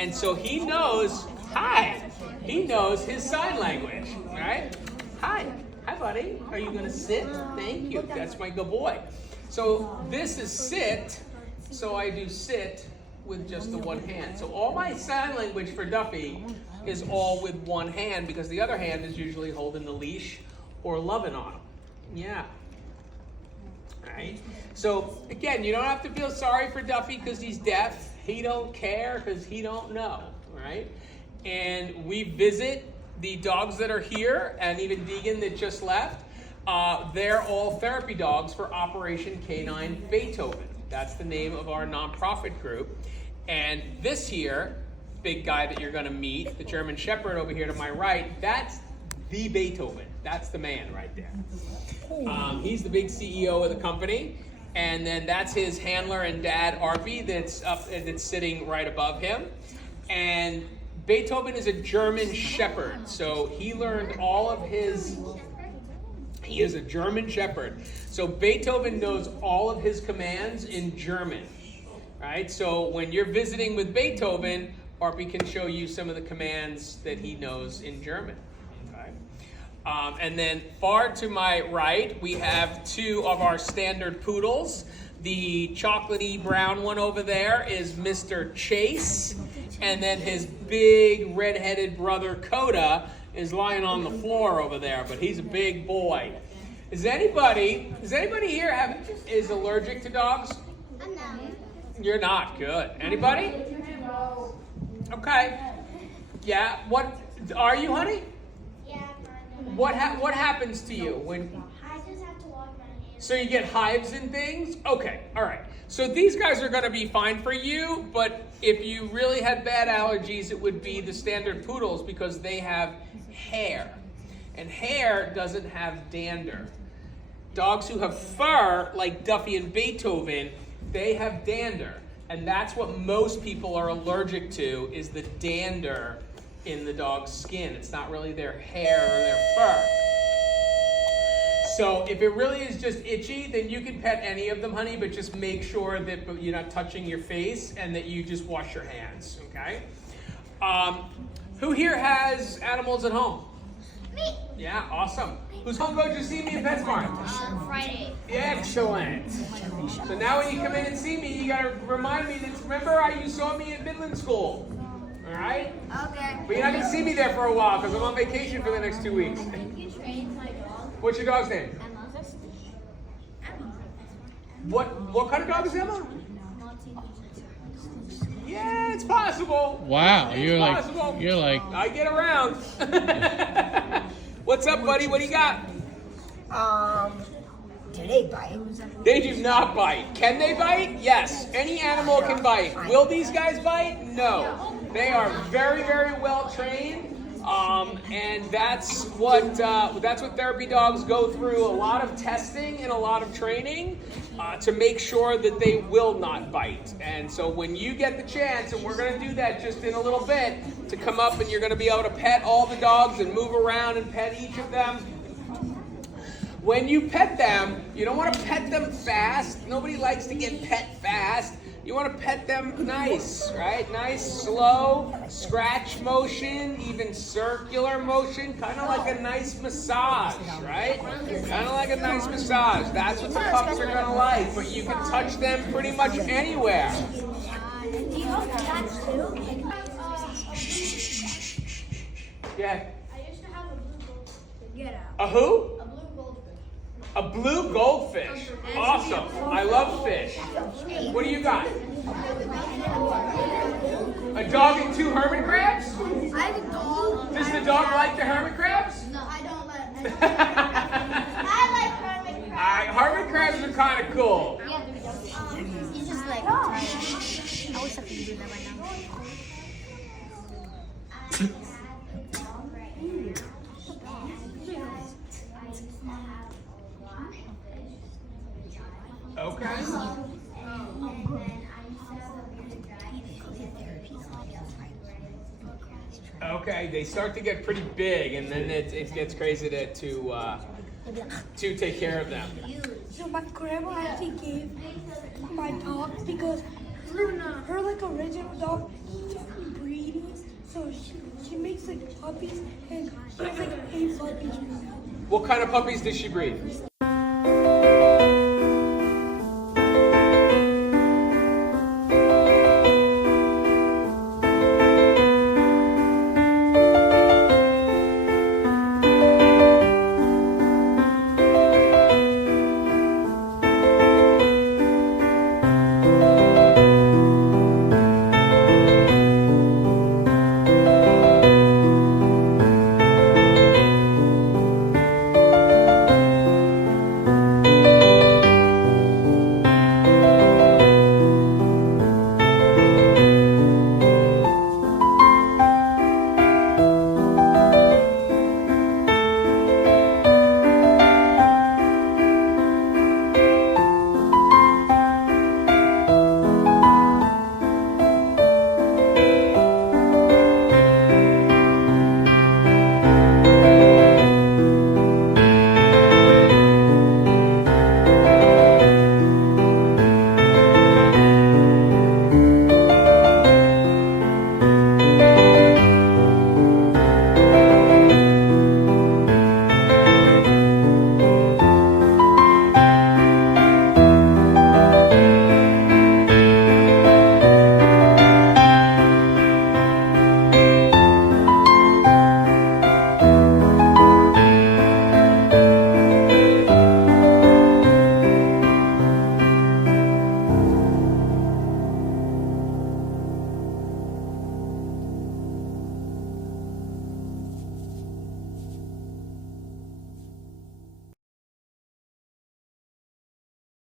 And so he knows, hi, he knows his sign language, right? Hi, buddy. Are you gonna sit? Thank you, that's my good boy. So this is sit, so I do sit with just the one hand. So all my sign language for Duffy is all with one hand because the other hand is usually holding the leash or loving on him. Yeah. All right. So again, you don't have to feel sorry for Duffy because he's deaf. He don't care because he don't know, right? And we visit the dogs that are here, and even Deegan that just left. They're all therapy dogs for Operation Canine Beethoven. That's the name of our nonprofit group. And this here, big guy that you're going to meet, the German Shepherd over here to my right, that's the Beethoven. That's the man right there. He's the big CEO of the company. And then that's his handler and dad, Arpy, that's sitting right above him. And Beethoven is a German Shepherd. So he learned all of his... He is a German Shepherd. So Beethoven knows all of his commands in German. Right? So when you're visiting with Beethoven, Arpy can show you some of the commands that he knows in German. Okay? And then far to my right, we have two of our standard poodles. The chocolatey brown one over there is Mr. Chase. And then his big red-headed brother, Coda, is lying on the floor over there, but he's a big boy. Does anybody here is allergic to dogs? I'm not. You're not. Good. Anybody? Okay. Yeah. What are you, honey? Yeah, What happens to you when? I just have to wash my hands. So you get hives and things? Okay. All right. So these guys are going to be fine for you, but if you really had bad allergies, it would be the standard poodles because they have hair. And hair doesn't have dander. Dogs who have fur, like Duffy and Beethoven, they have dander. And that's what most people are allergic to, is the dander in the dog's skin. It's not really their hair or their fur. So if it really is just itchy, then you can pet any of them, honey, but just make sure that you're not touching your face and that you just wash your hands, okay? Who here has animals at home? Me. Yeah, awesome. Who's home go to see me at PetSmart? Friday. Excellent. So now when you come in and see me, you gotta remind me that, remember how you saw me at Midland School? All right? Okay. But you're not gonna see me there for a while because I'm on vacation for the next 2 weeks. You trained my dog. What's your dog's name? Emma. What kind of dog is Emma? Yeah, it's possible. Wow, It's you're possible. like I get around. What's up, buddy? What do you got? Do they bite? They do not bite. Can they bite? Yes. Any animal can bite. Will these guys bite? No. They are very, very well trained. And that's what therapy dogs go through, a lot of testing and a lot of training to make sure that they will not bite. And so when you get the chance, and we're going to do that just in a little bit, to come up and you're going to be able to pet all the dogs and move around and pet each of them. When you pet them, you don't want to pet them fast. Nobody likes to get pet fast. You want to pet them nice, right? Nice, slow, scratch motion, even circular motion, kind of like a nice massage, right? Kind of like a nice massage. That's what the pups are going to like, but you can touch them pretty much anywhere. Do you know cats too? Yeah. I used to have a blue goldfish. Get out. A who? A blue goldfish. A blue goldfish. Awesome. I love fish. What do you got? A dog and 2 hermit crabs? I have a dog. Does the dog like the hermit crabs? No, I don't like. I like hermit crabs. Hermit crabs are kind of cool. Yeah, he's just like. I wish I could do that right now. Okay. Okay, they start to get pretty big, and then it gets crazy to take care of them. So my grandma actually gave my dog because her like original dog can't breathe. puppies and like 8 puppies. What kind of puppies does she breed?